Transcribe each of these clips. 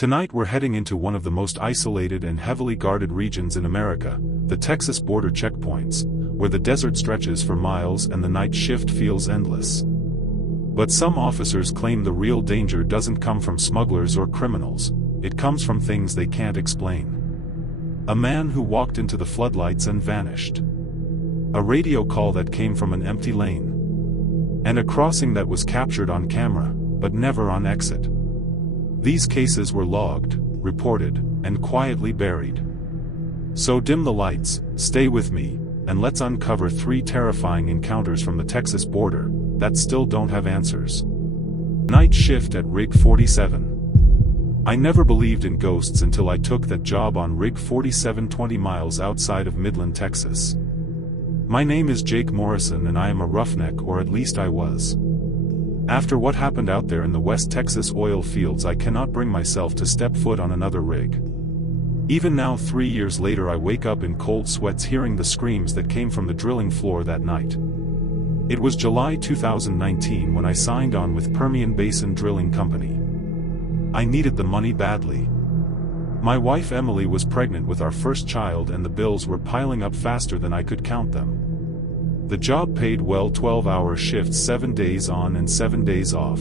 Tonight we're heading into one of the most isolated and heavily guarded regions in America, the Texas border checkpoints, where the desert stretches for miles and the night shift feels endless. But some officers claim the real danger doesn't come from smugglers or criminals, it comes from things they can't explain. A man who walked into the floodlights and vanished. A radio call that came from an empty lane. And a crossing that was captured on camera, but never on exit. These cases were logged, reported, and quietly buried. So dim the lights, stay with me, and let's uncover 3 terrifying encounters from the Texas border that still don't have answers. Night shift at Rig 47. I never believed in ghosts until I took that job on Rig 47 20 miles outside of Midland, Texas. My name is Jake Morrison and I am a roughneck, or at least I was. After what happened out there in the West Texas oil fields, I cannot bring myself to step foot on another rig. Even now, 3 years later, I wake up in cold sweats hearing the screams that came from the drilling floor that night. It was July 2019 when I signed on with Permian Basin Drilling Company. I needed the money badly. My wife Emily was pregnant with our first child and the bills were piling up faster than I could count them. The job paid well, 12-hour shifts, 7 days on and 7 days off.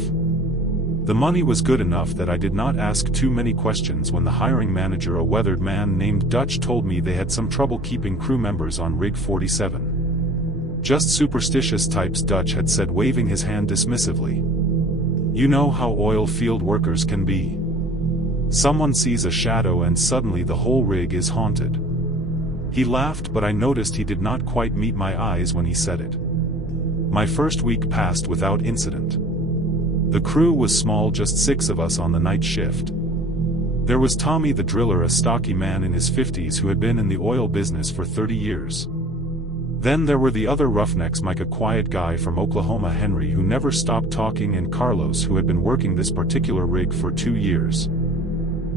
The money was good enough that I did not ask too many questions when the hiring manager, a weathered man named Dutch, told me they had some trouble keeping crew members on Rig 47. Just superstitious types, Dutch had said, waving his hand dismissively. You know how oil field workers can be. Someone sees a shadow and suddenly the whole rig is haunted. He laughed, but I noticed he did not quite meet my eyes when he said it. My first week passed without incident. The crew was small, just 6 of us on the night shift. There was Tommy the driller, a stocky man in his 50s who had been in the oil business for 30 years. Then there were the other roughnecks, Mike, a quiet guy from Oklahoma, Henry, who never stopped talking, and Carlos, who had been working this particular rig for 2 years.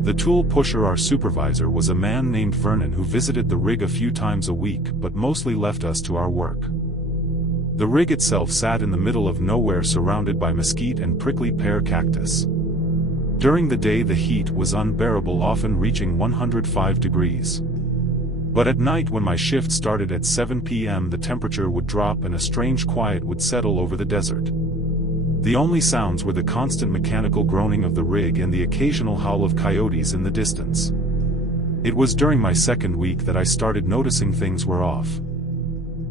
The tool pusher, our supervisor, was a man named Vernon who visited the rig a few times a week but mostly left us to our work. The rig itself sat in the middle of nowhere, surrounded by mesquite and prickly pear cactus. During the day the heat was unbearable, often reaching 105 degrees. But at night, when my shift started at 7 p.m., the temperature would drop and a strange quiet would settle over the desert. The only sounds were the constant mechanical groaning of the rig and the occasional howl of coyotes in the distance. It was during my second week that I started noticing things were off.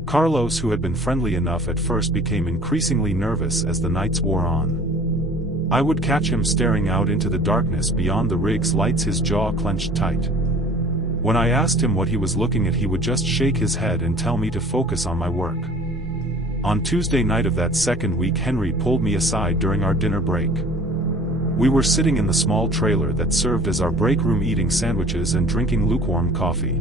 Carlos, who had been friendly enough at first, became increasingly nervous as the nights wore on. I would catch him staring out into the darkness beyond the rig's lights, his jaw clenched tight. When I asked him what he was looking at, he would just shake his head and tell me to focus on my work. On Tuesday night of that second week, Henry pulled me aside during our dinner break. We were sitting in the small trailer that served as our break room, eating sandwiches and drinking lukewarm coffee.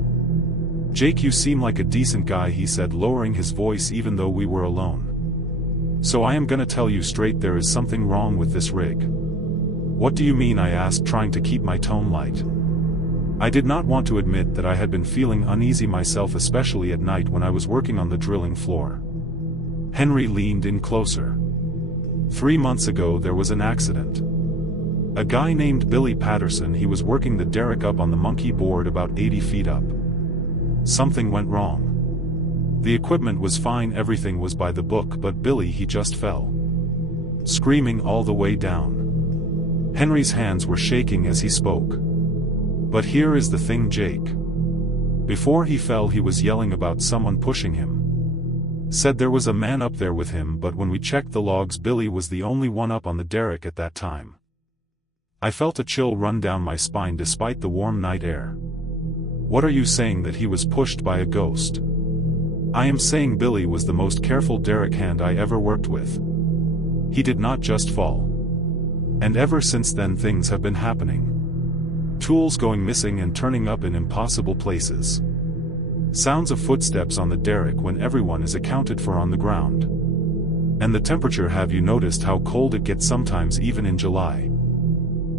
Jake, you seem like a decent guy, he said, lowering his voice even though we were alone. So I am gonna tell you straight, there is something wrong with this rig. What do you mean? I asked, trying to keep my tone light. I did not want to admit that I had been feeling uneasy myself, especially at night when I was working on the drilling floor. Henry leaned in closer. 3 months ago there was an accident. A guy named Billy Patterson, he was working the derrick up on the monkey board about 80 feet up. Something went wrong. The equipment was fine, everything was by the book, but Billy, he just fell. Screaming all the way down. Henry's hands were shaking as he spoke. But here is the thing, Jake. Before he fell, he was yelling about someone pushing him. Said there was a man up there with him, but when we checked the logs, Billy was the only one up on the derrick at that time. I felt a chill run down my spine despite the warm night air. What are you saying, that he was pushed by a ghost? I am saying Billy was the most careful derrick hand I ever worked with. He did not just fall. And ever since then things have been happening. Tools going missing and turning up in impossible places. Sounds of footsteps on the derrick when everyone is accounted for on the ground. And the temperature, have you noticed how cold it gets sometimes even in July?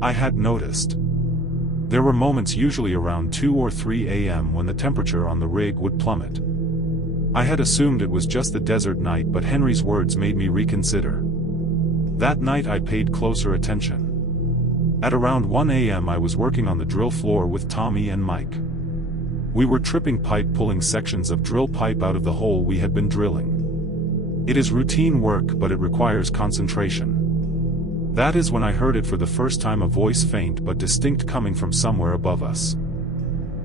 I had noticed. There were moments, usually around 2 or 3 a.m., when the temperature on the rig would plummet. I had assumed it was just the desert night, but Henry's words made me reconsider. That night I paid closer attention. At around 1 a.m. I was working on the drill floor with Tommy and Mike. We were tripping pipe, pulling sections of drill pipe out of the hole we had been drilling. It is routine work, but it requires concentration. That is when I heard it for the first time, a voice, faint but distinct, coming from somewhere above us.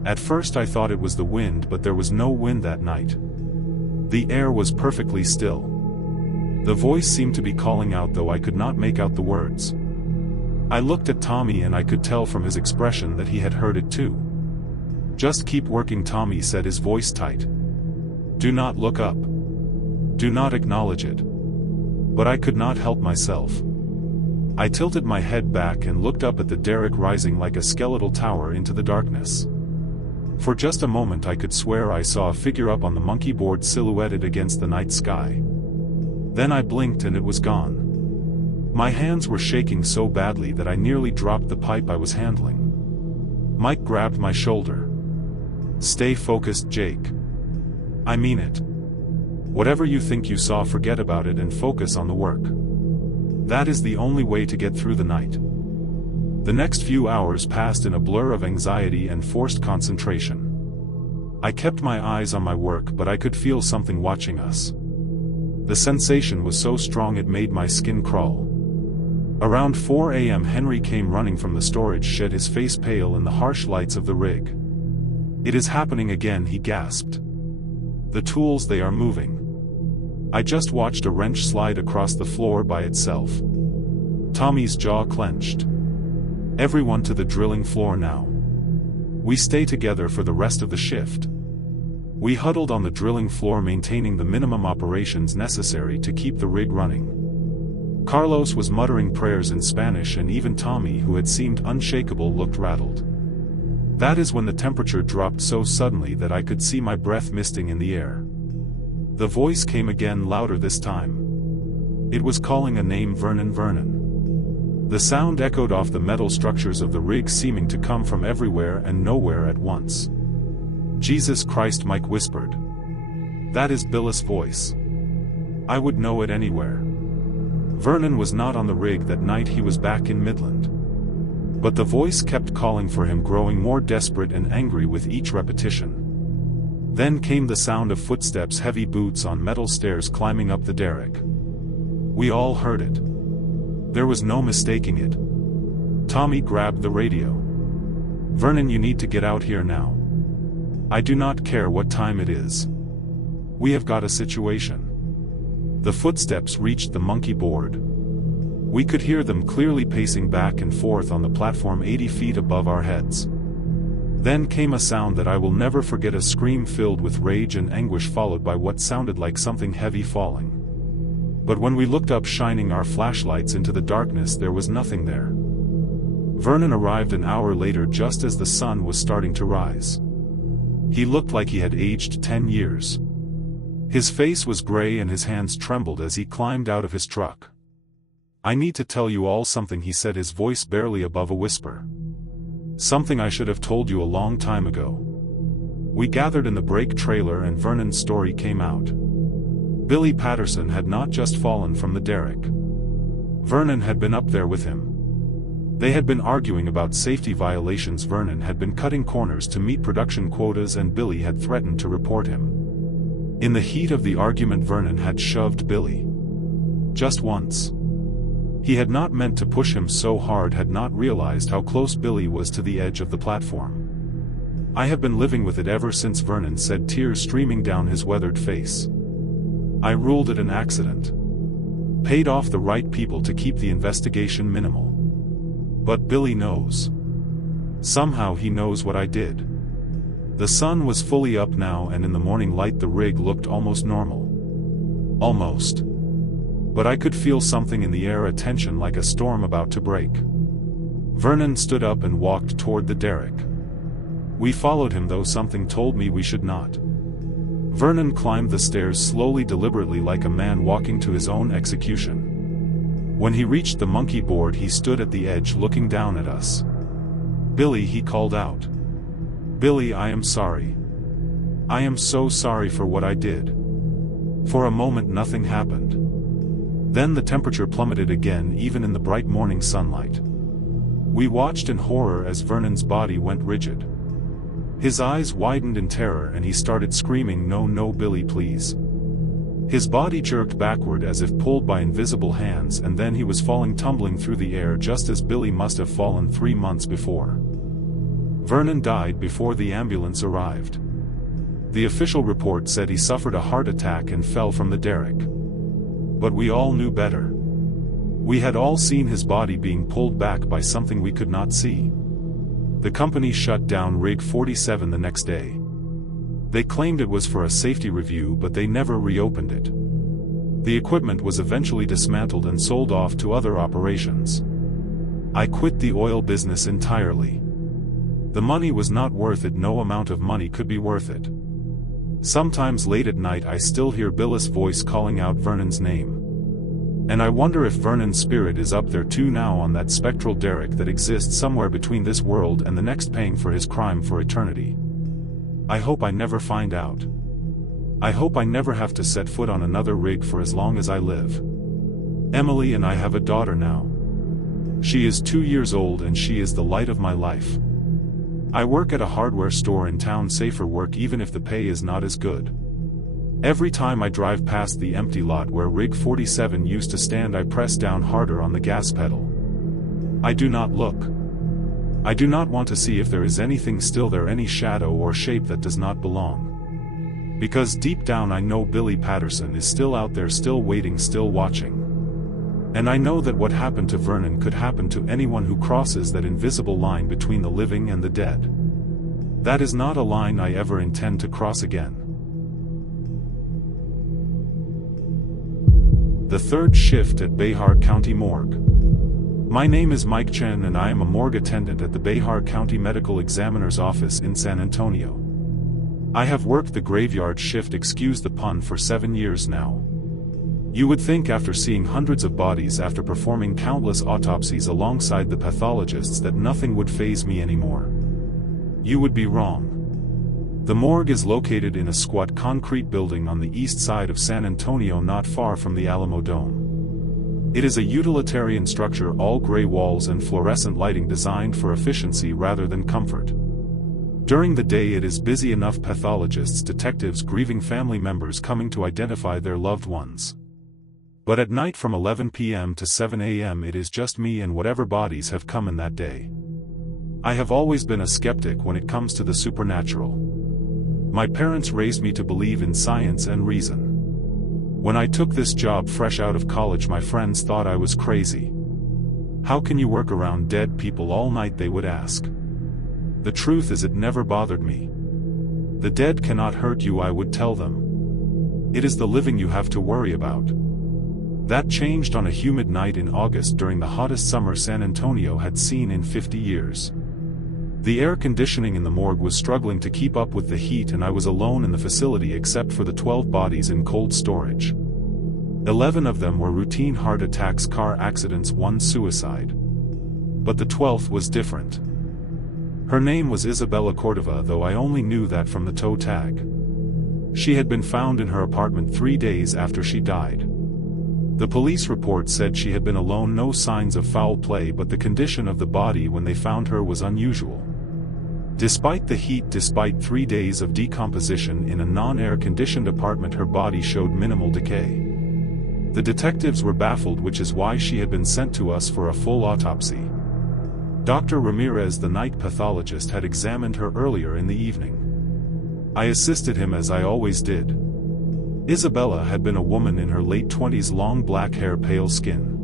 At first I thought it was the wind, but there was no wind that night. The air was perfectly still. The voice seemed to be calling out, though I could not make out the words. I looked at Tommy and I could tell from his expression that he had heard it too. "Just keep working," Tommy said, his voice tight. "Do not look up. Do not acknowledge it." But I could not help myself. I tilted my head back and looked up at the derrick rising like a skeletal tower into the darkness. For just a moment I could swear I saw a figure up on the monkey board, silhouetted against the night sky. Then I blinked and it was gone. My hands were shaking so badly that I nearly dropped the pipe I was handling. Mike grabbed my shoulder. "Stay focused, Jake. I mean it. Whatever you think you saw, forget about it and focus on the work. That is the only way to get through the night." The next few hours passed in a blur of anxiety and forced concentration. I kept my eyes on my work, but I could feel something watching us. The sensation was so strong it made my skin crawl. Around 4 a.m. Henry came running from the storage shed, his face pale in the harsh lights of the rig. "It is happening again," he gasped. "The tools, they are moving. I just watched a wrench slide across the floor by itself." Tommy's jaw clenched. "Everyone to the drilling floor now. We stay together for the rest of the shift." We huddled on the drilling floor, maintaining the minimum operations necessary to keep the rig running. Carlos was muttering prayers in Spanish, and even Tommy, who had seemed unshakable, looked rattled. That is when the temperature dropped so suddenly that I could see my breath misting in the air. The voice came again, louder this time. It was calling a name: "Vernon, Vernon." The sound echoed off the metal structures of the rig, seeming to come from everywhere and nowhere at once. "Jesus Christ," Mike whispered. "That is Billy's voice. I would know it anywhere." Vernon was not on the rig that night, he was back in Midland. But the voice kept calling for him, growing more desperate and angry with each repetition. Then came the sound of footsteps, heavy boots on metal stairs climbing up the derrick. We all heard it. There was no mistaking it. Tommy grabbed the radio. "Vernon, you need to get out here now. I do not care what time it is. We have got a situation." The footsteps reached the monkey board. We could hear them clearly, pacing back and forth on the platform 80 feet above our heads. Then came a sound that I will never forget, a scream filled with rage and anguish, followed by what sounded like something heavy falling. But when we looked up, shining our flashlights into the darkness, there was nothing there. Vernon arrived an hour later, just as the sun was starting to rise. He looked like he had aged 10 years. His face was gray and his hands trembled as he climbed out of his truck. "I need to tell you all something," he said, his voice barely above a whisper. "Something I should have told you a long time ago." We gathered in the brake trailer and Vernon's story came out. Billy Patterson had not just fallen from the derrick. Vernon had been up there with him. They had been arguing about safety violations. Vernon had been cutting corners to meet production quotas, and Billy had threatened to report him. In the heat of the argument, Vernon had shoved Billy. Just once. He had not meant to push him so hard, had not realized how close Billy was to the edge of the platform. "I have been living with it ever since," Vernon said, tears streaming down his weathered face. "I ruled it an accident. Paid off the right people to keep the investigation minimal. But Billy knows. Somehow he knows what I did." The sun was fully up now, and in the morning light the rig looked almost normal. Almost. But I could feel something in the air, a tension like a storm about to break. Vernon stood up and walked toward the derrick. We followed him, though something told me we should not. Vernon climbed the stairs slowly, deliberately, like a man walking to his own execution. When he reached the monkey board, he stood at the edge looking down at us. "Billy," he called out. "Billy, I am sorry. I am so sorry for what I did." For a moment nothing happened. Then the temperature plummeted again, even in the bright morning sunlight. We watched in horror as Vernon's body went rigid. His eyes widened in terror and he started screaming, "No, no, Billy, please." His body jerked backward as if pulled by invisible hands, and then he was falling, tumbling through the air just as Billy must have fallen 3 months before. Vernon died before the ambulance arrived. The official report said he suffered a heart attack and fell from the derrick. But we all knew better. We had all seen his body being pulled back by something we could not see. The company shut down Rig 47 the next day. They claimed it was for a safety review, but they never reopened it. The equipment was eventually dismantled and sold off to other operations. I quit the oil business entirely. The money was not worth it. No amount of money could be worth it. Sometimes late at night I still hear Billy's voice calling out Vernon's name. And I wonder if Vernon's spirit is up there too now on that spectral derrick that exists somewhere between this world and the next, paying for his crime for eternity. I hope I never find out. I hope I never have to set foot on another rig for as long as I live. Emily and I have a daughter now. She is 2 years old and she is the light of my life. I work at a hardware store in town. Safer work even if the pay is not as good. Every time I drive past the empty lot where Rig 47 used to stand, I press down harder on the gas pedal. I do not look. I do not want to see if there is anything still there, any shadow or shape that does not belong. Because deep down I know Billy Patterson is still out there, still waiting, still watching. And I know that what happened to Vernon could happen to anyone who crosses that invisible line between the living and the dead. That is not a line I ever intend to cross again. The third shift at Behar County Morgue. My name is Mike Chen and I am a morgue attendant at the Behar County Medical Examiner's Office in San Antonio. I have worked the graveyard shift, excuse the pun, for 7 years now. You would think after seeing hundreds of bodies, after performing countless autopsies alongside the pathologists, that nothing would faze me anymore. You would be wrong. The morgue is located in a squat concrete building on the east side of San Antonio, not far from the Alamo Dome. It is a utilitarian structure, all gray walls and fluorescent lighting, designed for efficiency rather than comfort. During the day it is busy enough: pathologists, detectives, grieving family members coming to identify their loved ones. But at night from 11 p.m. to 7 a.m. it is just me and whatever bodies have come in that day. I have always been a skeptic when it comes to the supernatural. My parents raised me to believe in science and reason. When I took this job fresh out of college, my friends thought I was crazy. How can you work around dead people all night, they would ask. The truth is, it never bothered me. The dead cannot hurt you, I would tell them. It is the living you have to worry about. That changed on a humid night in August during the hottest summer San Antonio had seen in 50 years. The air conditioning in the morgue was struggling to keep up with the heat, and I was alone in the facility except for the 12 bodies in cold storage. 11 of them were routine heart attacks, car accidents, 1 suicide. But the 12th was different. Her name was Isabella Cordova, though I only knew that from the toe tag. She had been found in her apartment 3 days after she died. The police report said she had been alone, no signs of foul play, but the condition of the body when they found her was unusual. Despite the heat, despite 3 days of decomposition in a non-air conditioned apartment, her body showed minimal decay. The detectives were baffled, which is why she had been sent to us for a full autopsy. Dr. Ramirez, the night pathologist, had examined her earlier in the evening. I assisted him as I always did. Isabella had been a woman in her late 20s, long black hair, pale skin.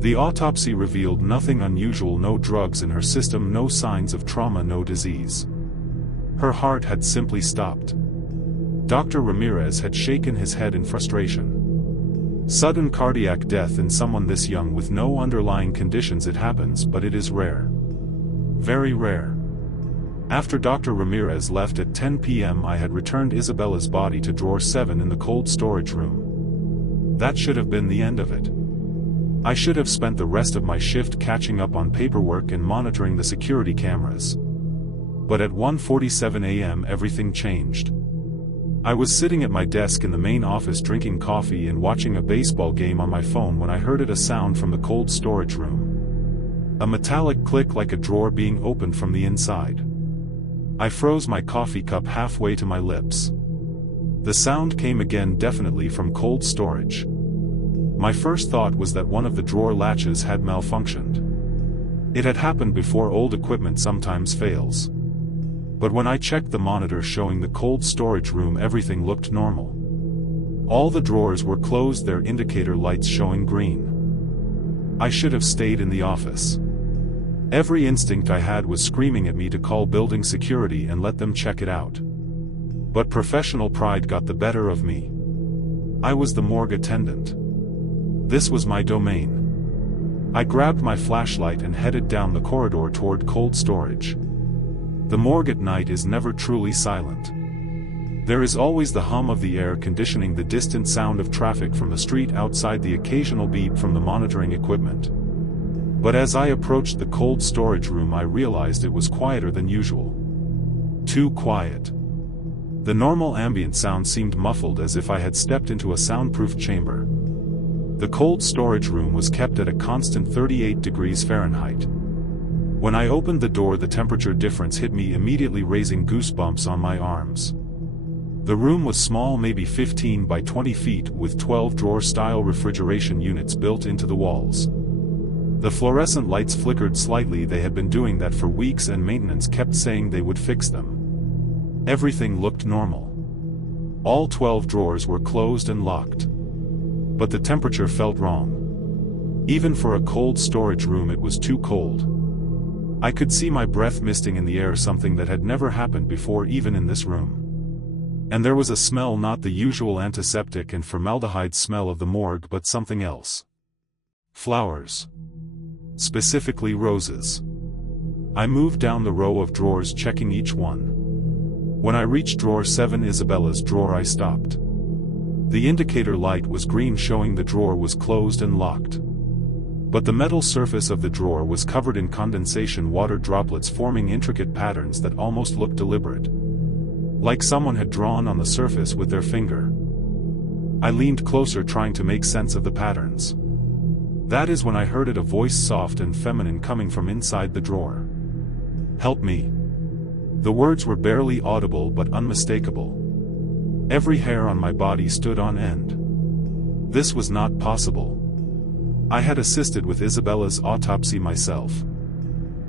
The autopsy revealed nothing unusual: no drugs in her system, no signs of trauma, no disease. Her heart had simply stopped. Dr. Ramirez had shaken his head in frustration. Sudden cardiac death in someone this young with no underlying conditions. It happens, but it is rare. Very rare. After Dr. Ramirez left at 10 p.m. I had returned Isabella's body to drawer 7 in the cold storage room. That should have been the end of it. I should have spent the rest of my shift catching up on paperwork and monitoring the security cameras. But at 1:47 a.m. everything changed. I was sitting at my desk in the main office drinking coffee and watching a baseball game on my phone when I heard a sound from the cold storage room. A metallic click like a drawer being opened from the inside. I froze my coffee cup halfway to my lips. The sound came again, definitely from cold storage. My first thought was that one of the drawer latches had malfunctioned. It had happened before, old equipment sometimes fails. But when I checked the monitor showing the cold storage room, everything looked normal. All the drawers were closed, their indicator lights showing green. I should have stayed in the office. Every instinct I had was screaming at me to call building security and let them check it out. But professional pride got the better of me. I was the morgue attendant. This was my domain. I grabbed my flashlight and headed down the corridor toward cold storage. The morgue at night is never truly silent. There is always the hum of the air conditioning, the distant sound of traffic from the street outside, the occasional beep from the monitoring equipment. But as I approached the cold storage room, I realized it was quieter than usual. Too quiet. The normal ambient sound seemed muffled, as if I had stepped into a soundproof chamber. The cold storage room was kept at a constant 38 degrees Fahrenheit. When I opened the door, the temperature difference hit me immediately, raising goosebumps on my arms. The room was small, maybe 15 by 20 feet, with 12 drawer-style refrigeration units built into the walls. The fluorescent lights flickered slightly. They had been doing that for weeks, and maintenance kept saying they would fix them. Everything looked normal. All 12 drawers were closed and locked. But the temperature felt wrong. Even for a cold storage room, it was too cold. I could see my breath misting in the air, something that had never happened before, even in this room. And there was a smell, not the usual antiseptic and formaldehyde smell of the morgue, but something else. Flowers. Specifically roses. I moved down the row of drawers, checking each one. When I reached drawer 7, Isabella's drawer, I stopped. The indicator light was green, showing the drawer was closed and locked. But the metal surface of the drawer was covered in condensation, water droplets forming intricate patterns that almost looked deliberate. Like someone had drawn on the surface with their finger. I leaned closer, trying to make sense of the patterns. That is when I heard it, a voice, soft and feminine, coming from inside the drawer. "Help me." The words were barely audible but unmistakable. Every hair on my body stood on end. This was not possible. I had assisted with Isabella's autopsy myself.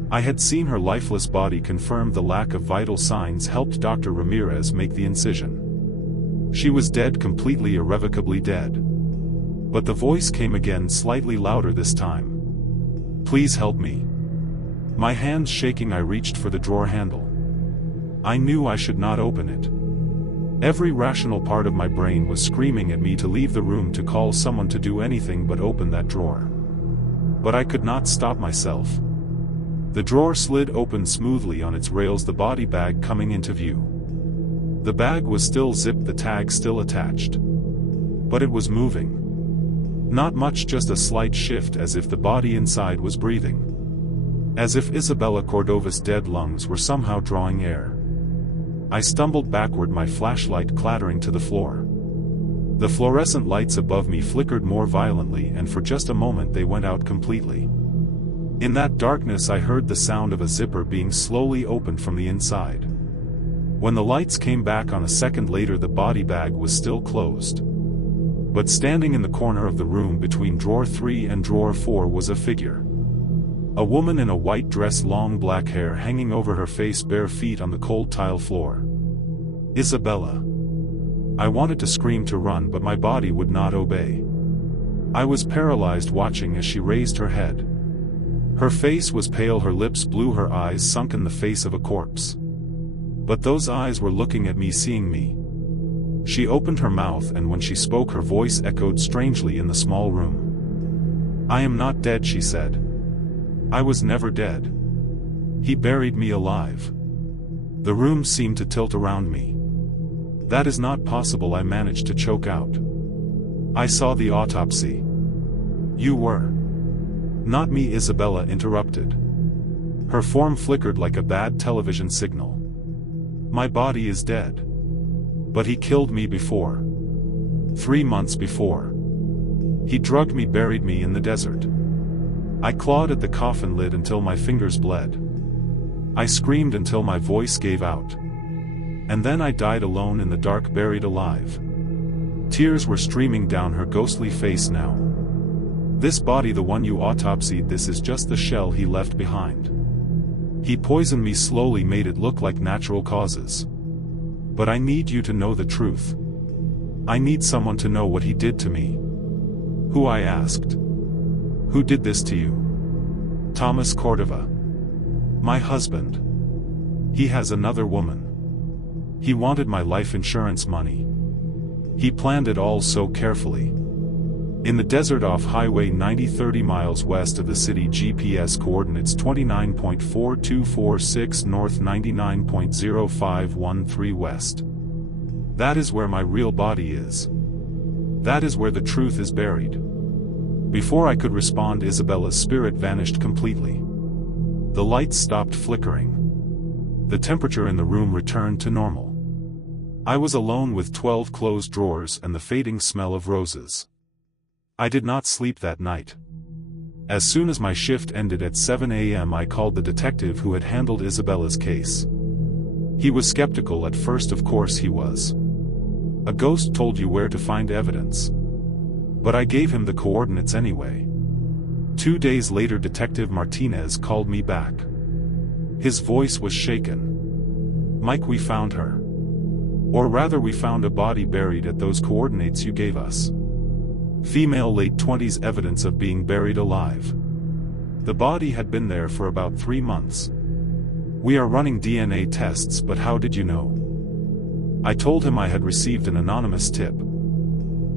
I had seen her lifeless body, confirmed the lack of vital signs, helped Dr. Ramirez make the incision. She was dead, completely, irrevocably dead. But the voice came again, slightly louder this time. "Please help me." My hands shaking, I reached for the drawer handle. I knew I should not open it. Every rational part of my brain was screaming at me to leave the room, to call someone, to do anything but open that drawer. But I could not stop myself. The drawer slid open smoothly on its rails, the body bag coming into view. The bag was still zipped, the tag still attached. But it was moving. Not much, just a slight shift, as if the body inside was breathing. As if Isabella Cordova's dead lungs were somehow drawing air. I stumbled backward, my flashlight clattering to the floor. The fluorescent lights above me flickered more violently, and for just a moment they went out completely. In that darkness I heard the sound of a zipper being slowly opened from the inside. When the lights came back on a second later, the body bag was still closed. But standing in the corner of the room between drawer 3 and drawer 4 was a figure. A woman in a white dress, long black hair hanging over her face, bare feet on the cold tile floor. Isabella. I wanted to scream, to run, but my body would not obey. I was paralyzed, watching as she raised her head. Her face was pale, her lips blue, her eyes sunken, the face of a corpse. But those eyes were looking at me, seeing me. She opened her mouth, and when she spoke, her voice echoed strangely in the small room. "I am not dead," she said. "I was never dead. He buried me alive." The room seemed to tilt around me. "That is not possible," I managed to choke out. "I saw the autopsy." "You were." "Not me," Isabella interrupted. Her form flickered like a bad television signal. "My body is dead. But he killed me before. 3 months before. He drugged me, buried me in the desert. I clawed at the coffin lid until my fingers bled. I screamed until my voice gave out. And then I died alone in the dark, buried alive. Tears were streaming down her ghostly face now. This body, the one you autopsied, this is just the shell he left behind. He poisoned me slowly, made it look like natural causes. But I need you to know the truth. I need someone to know what he did to me. Who? I asked. Who did this to you? Thomas Cordova. My husband. He has another woman. He wanted my life insurance money. He planned it all so carefully. In the desert off Highway 90, 30 miles west of the city, GPS coordinates 29.4246 north, 99.0513 west. That is where my real body is. That is where the truth is buried. Before I could respond, Isabella's spirit vanished completely. The lights stopped flickering. The temperature in the room returned to normal. I was alone with 12 closed drawers and the fading smell of roses. I did not sleep that night. As soon as my shift ended at 7 a.m., I called the detective who had handled Isabella's case. He was skeptical at first, of course he was. A ghost told you where to find evidence. But I gave him the coordinates anyway. 2 days later, Detective Martinez called me back. His voice was shaken. Mike, we found her. Or rather, we found a body buried at those coordinates you gave us. Female, late 20s, evidence of being buried alive. The body had been there for about 3 months. We are running DNA tests, but how did you know? I told him I had received an anonymous tip.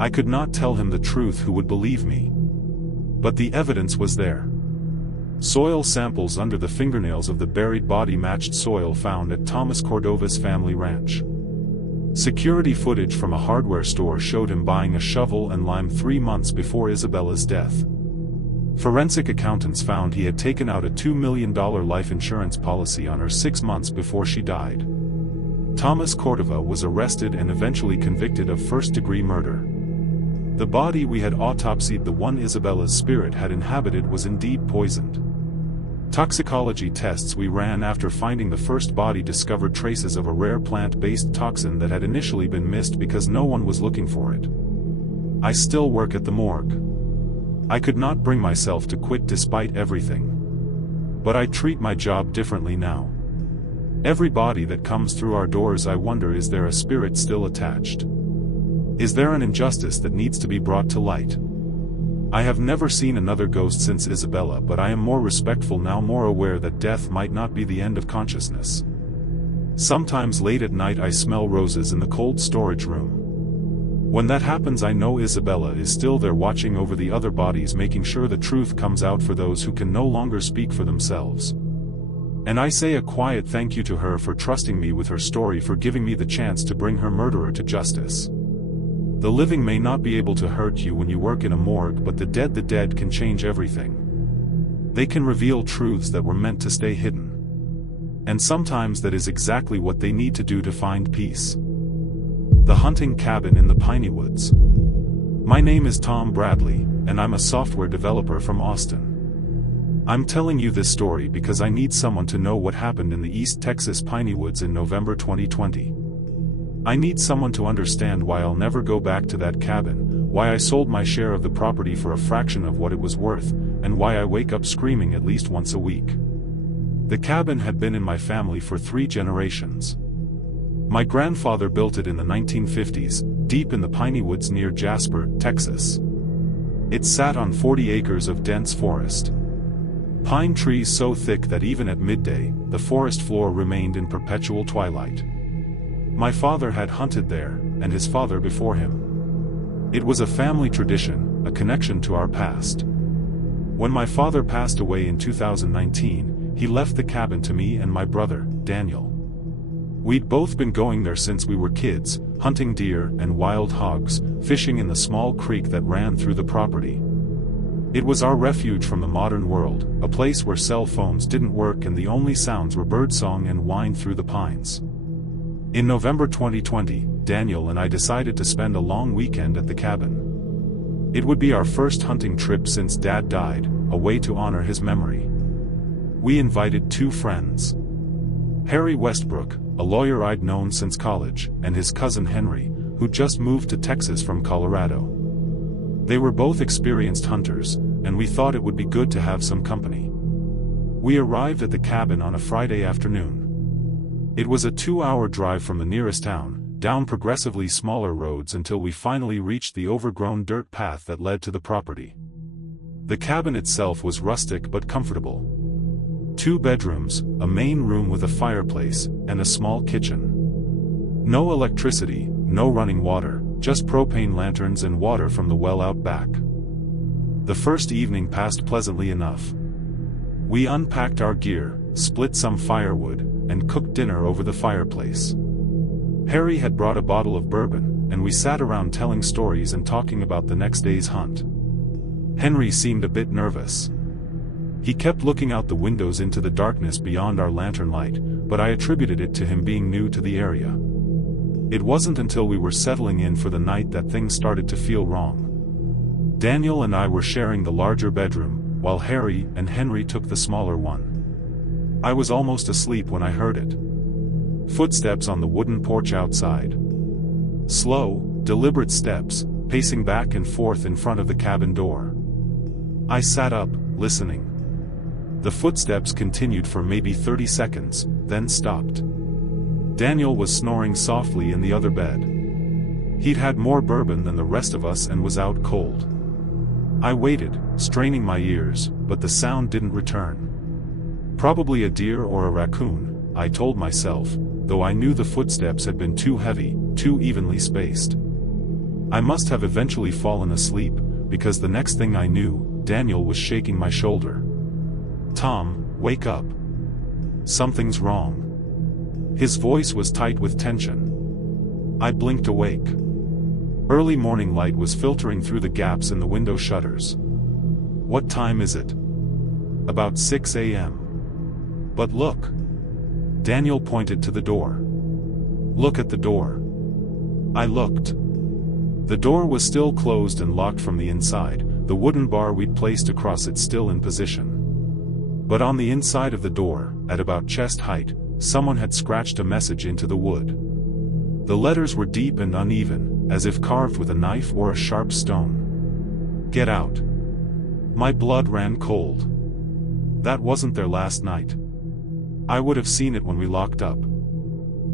I could not tell him the truth. Who would believe me? But the evidence was there. Soil samples under the fingernails of the buried body matched soil found at Thomas Cordova's family ranch. Security footage from a hardware store showed him buying a shovel and lime 3 months before Isabella's death. Forensic accountants found he had taken out a $2 million life insurance policy on her 6 months before she died. Thomas Cordova was arrested and eventually convicted of first-degree murder. The body we had autopsied, the one Isabella's spirit had inhabited, was indeed poisoned. Toxicology tests we ran after finding the first body discovered traces of a rare plant-based toxin that had initially been missed because no one was looking for it. I still work at the morgue. I could not bring myself to quit despite everything. But I treat my job differently now. Every body that comes through our doors, I wonder, is there a spirit still attached? Is there an injustice that needs to be brought to light? I have never seen another ghost since Isabella, but I am more respectful now, more aware that death might not be the end of consciousness. Sometimes late at night I smell roses in the cold storage room. When that happens, I know Isabella is still there, watching over the other bodies, making sure the truth comes out for those who can no longer speak for themselves. And I say a quiet thank you to her for trusting me with her story, for giving me the chance to bring her murderer to justice. The living may not be able to hurt you when you work in a morgue, but the dead can change everything. They can reveal truths that were meant to stay hidden. And sometimes that is exactly what they need to do to find peace. The Hunting Cabin in the Piney Woods. My name is Tom Bradley, and I'm a software developer from Austin. I'm telling you this story because I need someone to know what happened in the East Texas Piney Woods in November 2020. I need someone to understand why I'll never go back to that cabin, why I sold my share of the property for a fraction of what it was worth, and why I wake up screaming at least once a week. The cabin had been in my family for 3 generations. My grandfather built it in the 1950s, deep in the Piney Woods near Jasper, Texas. It sat on 40 acres of dense forest. Pine trees so thick that even at midday, the forest floor remained in perpetual twilight. My father had hunted there, and his father before him. It was a family tradition, a connection to our past. When my father passed away in 2019, he left the cabin to me and my brother, Daniel. We'd both been going there since we were kids, hunting deer and wild hogs, fishing in the small creek that ran through the property. It was our refuge from the modern world, a place where cell phones didn't work and the only sounds were birdsong and wind through the pines. In November 2020, Daniel and I decided to spend a long weekend at the cabin. It would be our first hunting trip since Dad died, a way to honor his memory. We invited 2 friends. Harry Westbrook, a lawyer I'd known since college, and his cousin Henry, who just moved to Texas from Colorado. They were both experienced hunters, and we thought it would be good to have some company. We arrived at the cabin on a Friday afternoon. It was a 2-hour drive from the nearest town, down progressively smaller roads until we finally reached the overgrown dirt path that led to the property. The cabin itself was rustic but comfortable. 2 bedrooms, a main room with a fireplace, and a small kitchen. No electricity, no running water, just propane lanterns and water from the well out back. The first evening passed pleasantly enough. We unpacked our gear, split some firewood, and cooked dinner over the fireplace. Harry had brought a bottle of bourbon, and we sat around telling stories and talking about the next day's hunt. Henry seemed a bit nervous. He kept looking out the windows into the darkness beyond our lantern light, but I attributed it to him being new to the area. It wasn't until we were settling in for the night that things started to feel wrong. Daniel and I were sharing the larger bedroom, while Harry and Henry took the smaller one. I was almost asleep when I heard it. Footsteps on the wooden porch outside. Slow, deliberate steps, pacing back and forth in front of the cabin door. I sat up, listening. The footsteps continued for maybe 30 seconds, then stopped. Daniel was snoring softly in the other bed. He'd had more bourbon than the rest of us and was out cold. I waited, straining my ears, but the sound didn't return. Probably a deer or a raccoon, I told myself, though I knew the footsteps had been too heavy, too evenly spaced. I must have eventually fallen asleep, because the next thing I knew, Daniel was shaking my shoulder. "Tom, wake up. Something's wrong." His voice was tight with tension. I blinked awake. Early morning light was filtering through the gaps in the window shutters. "What time is it?" "About 6 a.m. "But look." Daniel pointed to the door. "Look at the door." I looked. The door was still closed and locked from the inside, the wooden bar we'd placed across it still in position. But on the inside of the door, at about chest height, someone had scratched a message into the wood. The letters were deep and uneven, as if carved with a knife or a sharp stone. "Get out." My blood ran cold. That wasn't their last night. I would have seen it when we locked up.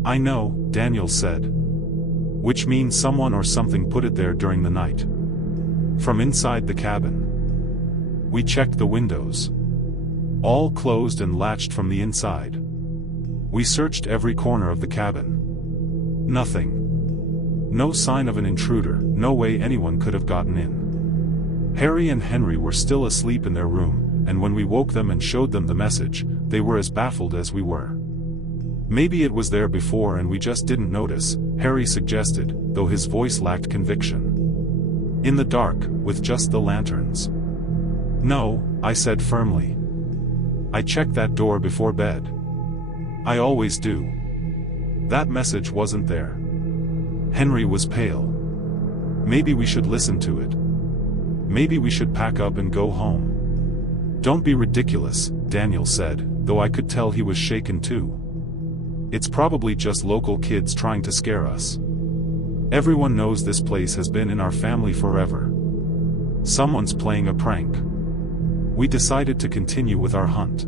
"I know," Daniel said. "Which means someone or something put it there during the night." From inside the cabin. We checked the windows. All closed and latched from the inside. We searched every corner of the cabin. Nothing. No sign of an intruder, no way anyone could have gotten in. Harry and Henry were still asleep in their room, and when we woke them and showed them the message, they were as baffled as we were. "Maybe it was there before and we just didn't notice," Harry suggested, though his voice lacked conviction. "In the dark, with just the lanterns." "No," I said firmly. "I checked that door before bed. I always do. That message wasn't there." Henry was pale. "Maybe we should listen to it. Maybe we should pack up and go home." "Don't be ridiculous," Daniel said, though I could tell he was shaken too. "It's probably just local kids trying to scare us. Everyone knows this place has been in our family forever. Someone's playing a prank." We decided to continue with our hunt.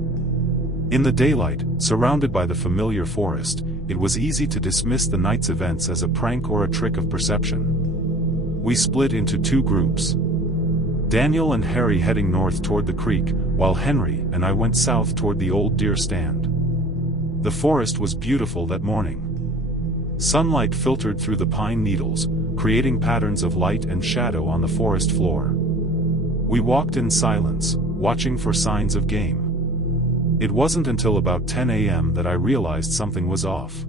In the daylight, surrounded by the familiar forest, it was easy to dismiss the night's events as a prank or a trick of perception. We split into 2 groups. Daniel and Harry heading north toward the creek, while Henry and I went south toward the old deer stand. The forest was beautiful that morning. Sunlight filtered through the pine needles, creating patterns of light and shadow on the forest floor. We walked in silence, watching for signs of game. It wasn't until about 10 a.m. that I realized something was off.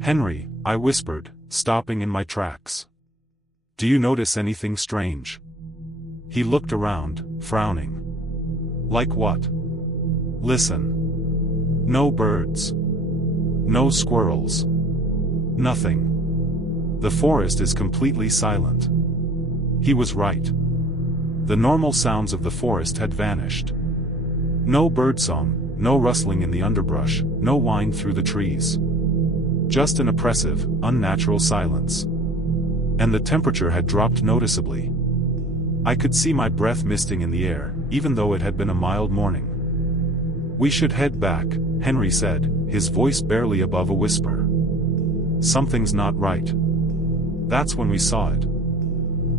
"Henry," I whispered, stopping in my tracks. "Do you notice anything strange?" He looked around, frowning. "Like what?" "Listen. No birds. No squirrels. Nothing. The forest is completely silent." He was right. The normal sounds of the forest had vanished. No birdsong, no rustling in the underbrush, no whine through the trees. Just an oppressive, unnatural silence. And the temperature had dropped noticeably. I could see my breath misting in the air, even though it had been a mild morning. "We should head back," Henry said, his voice barely above a whisper. "Something's not right." That's when we saw it.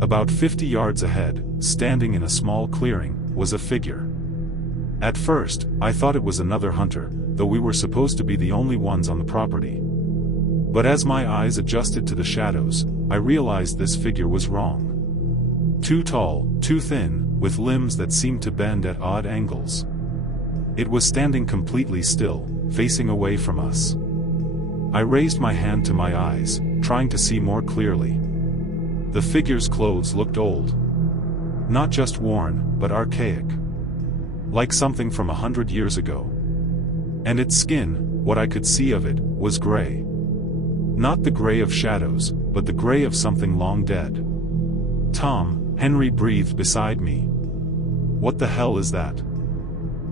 About 50 yards ahead, standing in a small clearing, was a figure. At first, I thought it was another hunter, though we were supposed to be the only ones on the property. But as my eyes adjusted to the shadows, I realized this figure was wrong. Too tall, too thin, with limbs that seemed to bend at odd angles. It was standing completely still, facing away from us. I raised my hand to my eyes, trying to see more clearly. The figure's clothes looked old. Not just worn, but archaic. Like something from 100 years ago. And its skin, what I could see of it, was gray. Not the gray of shadows, but the gray of something long dead. "Tom," Henry breathed beside me. "What the hell is that?"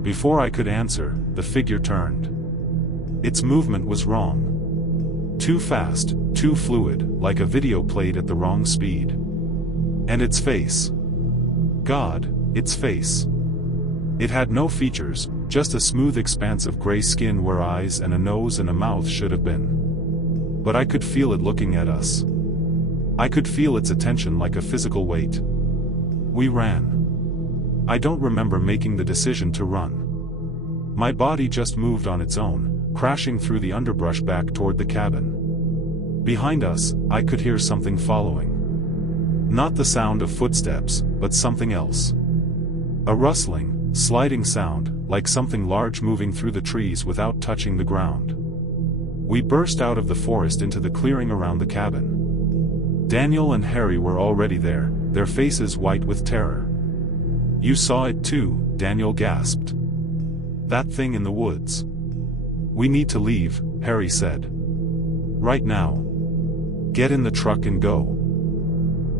Before I could answer, the figure turned. Its movement was wrong. Too fast, too fluid, like a video played at the wrong speed. And its face. God, its face. It had no features, just a smooth expanse of gray skin where eyes and a nose and a mouth should have been. But I could feel it looking at us. I could feel its attention like a physical weight. We ran. I don't remember making the decision to run. My body just moved on its own, crashing through the underbrush back toward the cabin. Behind us, I could hear something following. Not the sound of footsteps, but something else. A rustling, sliding sound, like something large moving through the trees without touching the ground. We burst out of the forest into the clearing around the cabin. Daniel and Harry were already there, their faces white with terror. "You saw it too," Daniel gasped. "That thing in the woods." "We need to leave," Harry said. "Right now. Get in the truck and go."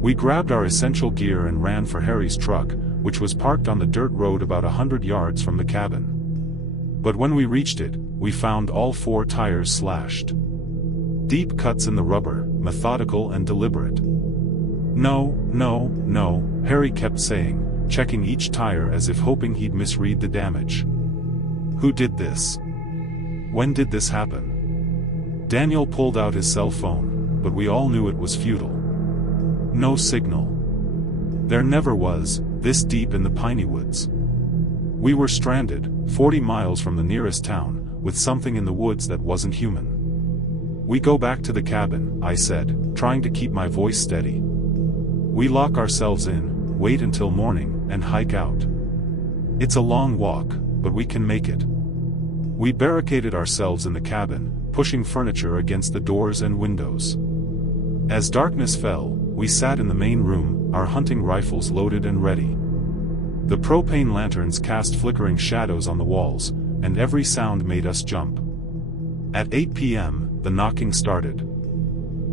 We grabbed our essential gear and ran for Harry's truck, which was parked on the dirt road about 100 yards from the cabin. But when we reached it, we found all 4 tires slashed. Deep cuts in the rubber, methodical and deliberate. "No, no, no," Harry kept saying, checking each tire as if hoping he'd misread the damage. "Who did this? When did this happen?" Daniel pulled out his cell phone, but we all knew it was futile. No signal. There never was, this deep in the piney woods. We were stranded, 40 miles from the nearest town, with something in the woods that wasn't human. "We go back to the cabin," I said, trying to keep my voice steady. "We lock ourselves in, wait until morning, and hike out. It's a long walk, but we can make it." We barricaded ourselves in the cabin, pushing furniture against the doors and windows. As darkness fell, we sat in the main room, our hunting rifles loaded and ready. The propane lanterns cast flickering shadows on the walls, and every sound made us jump. At 8 p.m., the knocking started.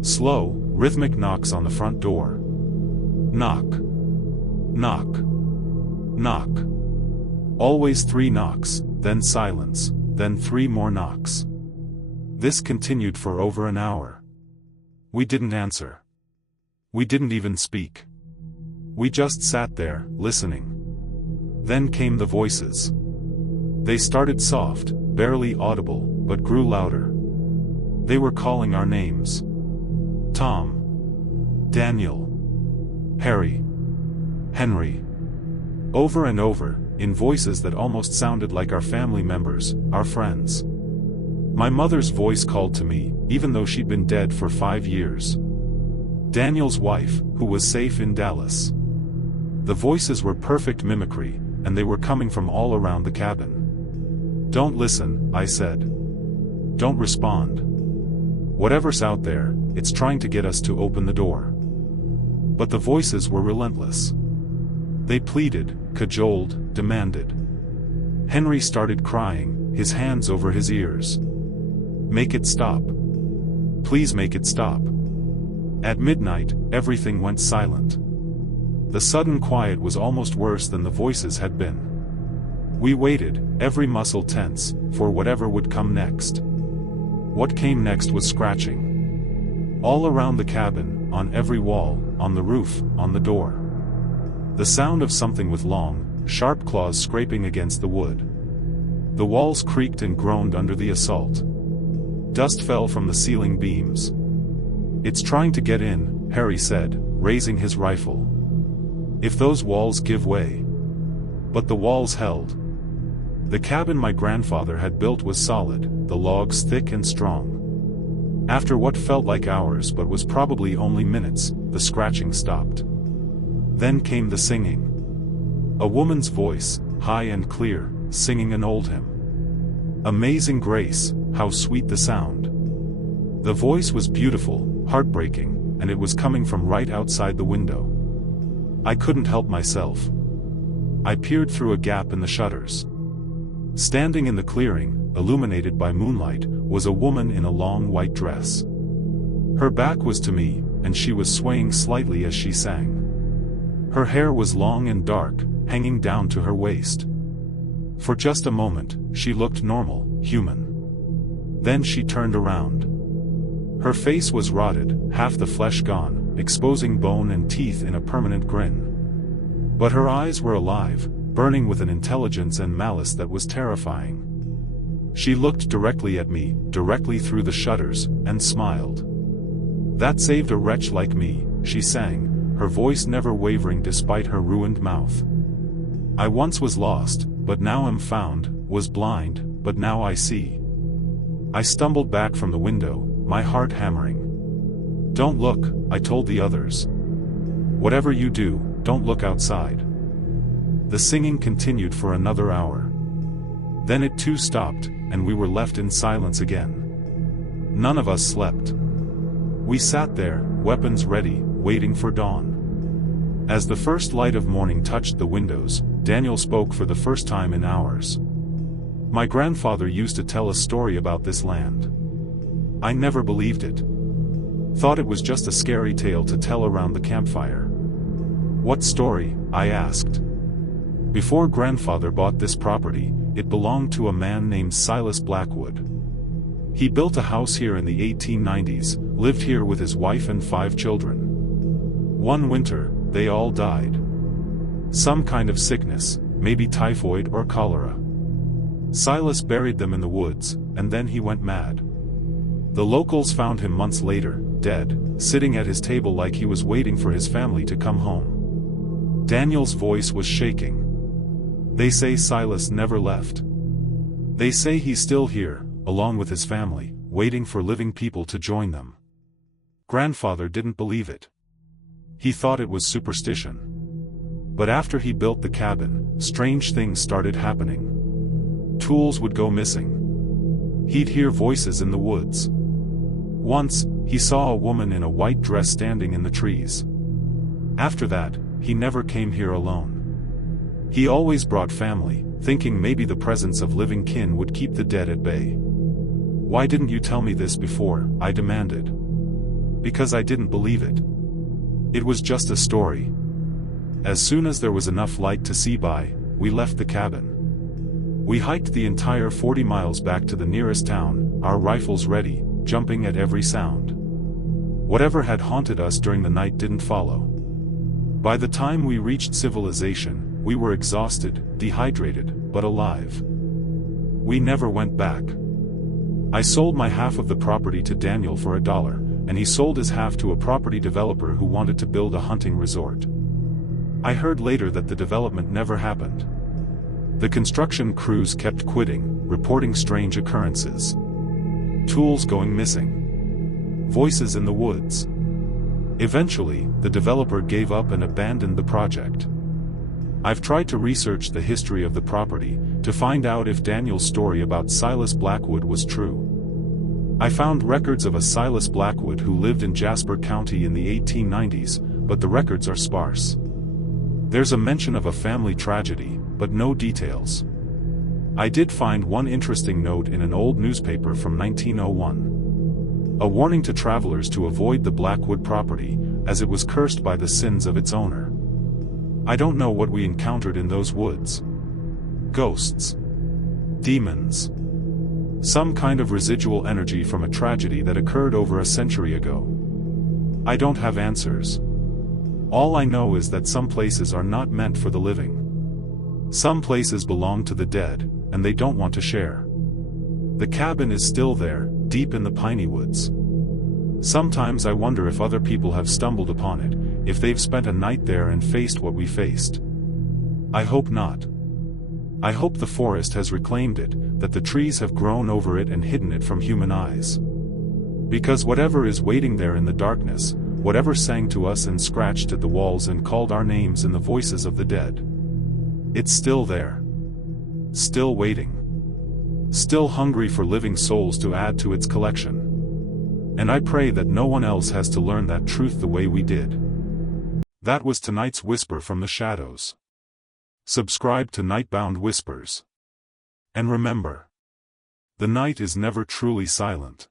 Slow, rhythmic knocks on the front door. Knock. Knock. Knock. Always 3 knocks, then silence, then 3 more knocks. This continued for over an hour. We didn't answer. We didn't even speak. We just sat there, listening. Then came the voices. They started soft, barely audible, but grew louder. They were calling our names. Tom. Daniel. Harry. Henry. Over and over, in voices that almost sounded like our family members, our friends. My mother's voice called to me, even though she'd been dead for 5 years. Daniel's wife, who was safe in Dallas. The voices were perfect mimicry, and they were coming from all around the cabin. "Don't listen," I said. "Don't respond. Whatever's out there, it's trying to get us to open the door." But the voices were relentless. They pleaded, cajoled, demanded. Henry started crying, his hands over his ears. "Make it stop. Please make it stop." At midnight, everything went silent. The sudden quiet was almost worse than the voices had been. We waited, every muscle tense, for whatever would come next. What came next was scratching. All around the cabin, on every wall, on the roof, on the door. The sound of something with long, sharp claws scraping against the wood. The walls creaked and groaned under the assault. Dust fell from the ceiling beams. "It's trying to get in," Harry said, raising his rifle. "If those walls give way." But the walls held. The cabin my grandfather had built was solid, the logs thick and strong. After what felt like hours but was probably only minutes, the scratching stopped. Then came the singing. A woman's voice, high and clear, singing an old hymn. Amazing Grace, how sweet the sound. The voice was beautiful, heartbreaking, and it was coming from right outside the window. I couldn't help myself. I peered through a gap in the shutters. Standing in the clearing, illuminated by moonlight, was a woman in a long white dress. Her back was to me, and she was swaying slightly as she sang. Her hair was long and dark, hanging down to her waist. For just a moment, she looked normal, human. Then she turned around. Her face was rotted, half the flesh gone, exposing bone and teeth in a permanent grin. But her eyes were alive, burning with an intelligence and malice that was terrifying. She looked directly at me, directly through the shutters, and smiled. "That saved a wretch like me," she sang, her voice never wavering despite her ruined mouth. "I once was lost, but now am found, was blind, but now I see." I stumbled back from the window, my heart hammering. "Don't look," I told the others. "Whatever you do, don't look outside." The singing continued for another hour. Then it too stopped, and we were left in silence again. None of us slept. We sat there, weapons ready, waiting for dawn. As the first light of morning touched the windows, Daniel spoke for the first time in hours. "My grandfather used to tell a story about this land. I never believed it. Thought it was just a scary tale to tell around the campfire." "What story?" I asked. "Before grandfather bought this property, it belonged to a man named Silas Blackwood. He built a house here in the 1890s, lived here with his wife and 5 children. One winter, they all died. Some kind of sickness, maybe typhoid or cholera. Silas buried them in the woods, and then he went mad. The locals found him months later, dead, sitting at his table like he was waiting for his family to come home." Daniel's voice was shaking. "They say Silas never left. They say he's still here, along with his family, waiting for living people to join them." Grandfather didn't believe it. He thought it was superstition. But after he built the cabin, strange things started happening. Tools would go missing. He'd hear voices in the woods. Once, he saw a woman in a white dress standing in the trees. After that, he never came here alone. He always brought family, thinking maybe the presence of living kin would keep the dead at bay. "Why didn't you tell me this before?" I demanded. "Because I didn't believe it. It was just a story." As soon as there was enough light to see by, we left the cabin. We hiked the entire 40 miles back to the nearest town, our rifles ready, jumping at every sound. Whatever had haunted us during the night didn't follow. By the time we reached civilization, we were exhausted, dehydrated, but alive. We never went back. I sold my half of the property to Daniel for $1, and he sold his half to a property developer who wanted to build a hunting resort. I heard later that the development never happened. The construction crews kept quitting, reporting strange occurrences. Tools going missing. Voices in the woods. Eventually, the developer gave up and abandoned the project. I've tried to research the history of the property, to find out if Daniel's story about Silas Blackwood was true. I found records of a Silas Blackwood who lived in Jasper County in the 1890s, but the records are sparse. There's a mention of a family tragedy, but no details. I did find one interesting note in an old newspaper from 1901. A warning to travelers to avoid the Blackwood property, as it was cursed by the sins of its owner. I don't know what we encountered in those woods. Ghosts. Demons. Some kind of residual energy from a tragedy that occurred over a century ago. I don't have answers. All I know is that some places are not meant for the living. Some places belong to the dead, and they don't want to share. The cabin is still there, deep in the piney woods. Sometimes I wonder if other people have stumbled upon it, if they've spent a night there and faced what we faced. I hope not. I hope the forest has reclaimed it, that the trees have grown over it and hidden it from human eyes. Because whatever is waiting there in the darkness, whatever sang to us and scratched at the walls and called our names in the voices of the dead, it's still there. Still waiting. Still hungry for living souls to add to its collection. And I pray that no one else has to learn that truth the way we did. That was tonight's Whisper from the Shadows. Subscribe to Nightbound Whispers. And remember, the night is never truly silent.